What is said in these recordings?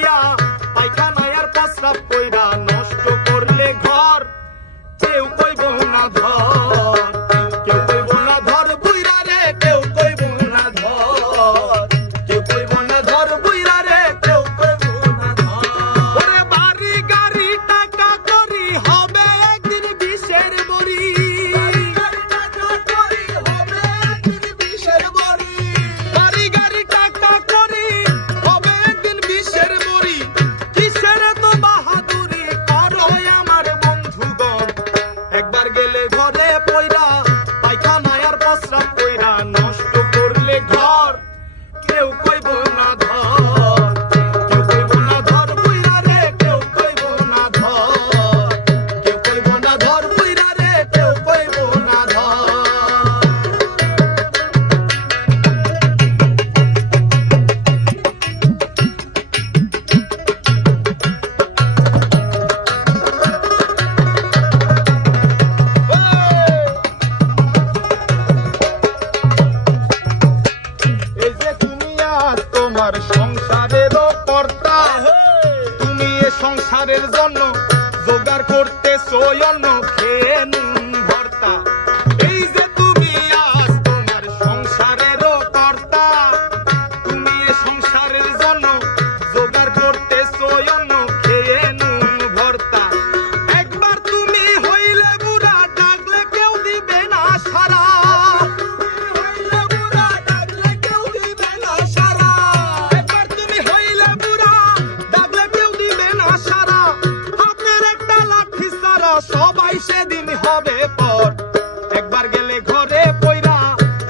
পইয়া পায়খানায় আর প্রস্রাব কইরা নষ্ট করলে ঘর কেউ কইব না ধর কেউ কইব না ধর বুইরা রে কেউ কইব না ধর কেউ কইব না ধর বুইরা রে কেউ কইব না ধর ওরে বাড়ি গাড়ি টাকা করি হবে একদিন বিষের বড়ি বাড়ি গাড়ি টাকা করি হবে একদিন বিষের বড়ি কিসের তো বাহাদুরি করো আমার বন্ধুগণ একবার গেলে ঘরে পয়রা পায়খানায় আর প্রস্রাব কইরা নষ্ট করলে ঘর কেউ কইব না ধর কেউ কইব না ধর বুইরা রে কেউ কইব না ধর কেউ কইব না ধর বুইরা রে কেউ কইব না ধর এই যে তুমি আজ তোমার সংসারেরও কর্তা তুমি এ সংসারের জন্য জোগাড় করতেছো অন্ন খেয়ে নুন ভর্তা এই যে তুমি আজ তোমার সংসারেরও কর্তা তুমি এ সংসারের জন্য জোগাড় করতেছো অন্ন খেয়ে নুন ভর্তা একবার তুমি হইলে বুড়া ডাকলে কেউ দিবে না সারা একবার তুমি হইলে বুড়া ডাকলে কেউ দিবে না সারা হাতের একটা লাঠি সারা সবাই সেদিন হবে পর একবার গেলে ঘরে পয়রা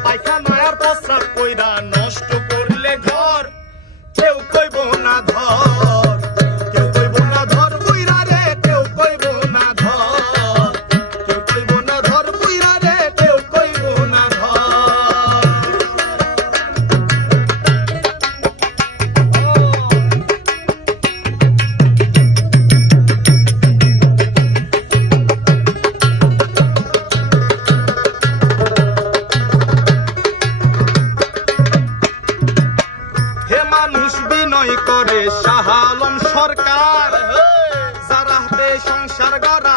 পায়খানায় আর প্রস্রাব কইরা নষ্ট করলে ঘর কেউ কইব না ধর কেউ কইব না ধর বুইরা রে কেউ কইব না ধর কেউ কইব না ধর বুইরা রে কেউ কইব না ধর হে মানুষ বিনয় করে শাহ আলম সরকার যারা হাতে সংসার গড়া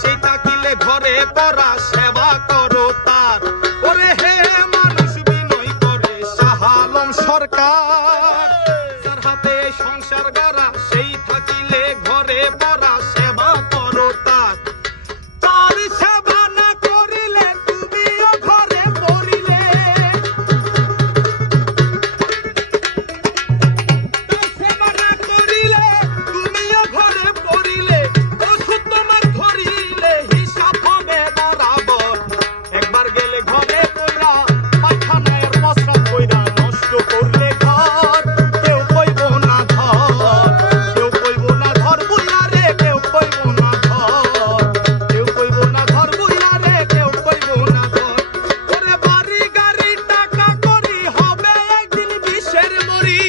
সেই থাকিলে ঘরে পড়া সেবা করো তার ওরে হে মানুষ বিনয় করে শাহ আলম সরকার যার হাতে সংসার গড়া সেই থাকিলে ঘরে পড়া সেবা করো তার তার সেবা না করিলে তুমিও ঘরে পড়িলে সেবা না করিলে তুমিও ঘরে পড়িলে ওষুধ তোমার ধরিলে হিসাব হবে বরাবর একবার গেলে ঘরে পয়রা পায়খানায় প্রস্রাব কইরা নষ্ট করলে ঘর কেউ কইব না ধর কেউ কইব না ধর বুইরা রে কেউ কইব না ধর কেউ কইব না ধর বুইরা রে কেউ কইব না ধর ওরে বাড়ি গাড়ি টাকা করি হবে একদিন বিষের বড়ি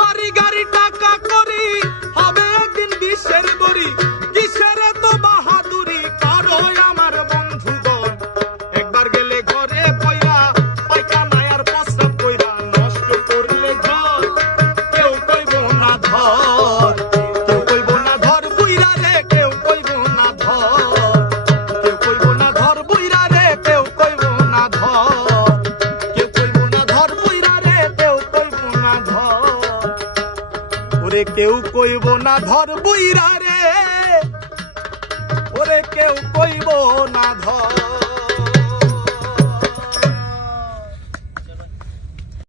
বাড়ি গাড়ি টাকা করি হবে একদিন বিষের বড়ি কিসের তো বাহাদুরি করো আমার বন্ধুগণ একবার গেলে ঘরে পয়রা পায়খানায় আর প্রস্রাব কইরা নষ্ট করলে ঘর কেউ কইব না ধর কেউ কইব না ধর বুইরা রে কেউ কইব না ধর কেউ কইব না ধর বুইরা রে কেউ কইব না ধর কেউ কইব না ধর বুইরা রে কেউ কইব না ধর ওরে কেউ কইব না ধর বুইরা রে ওরে কেউ কইব না ধর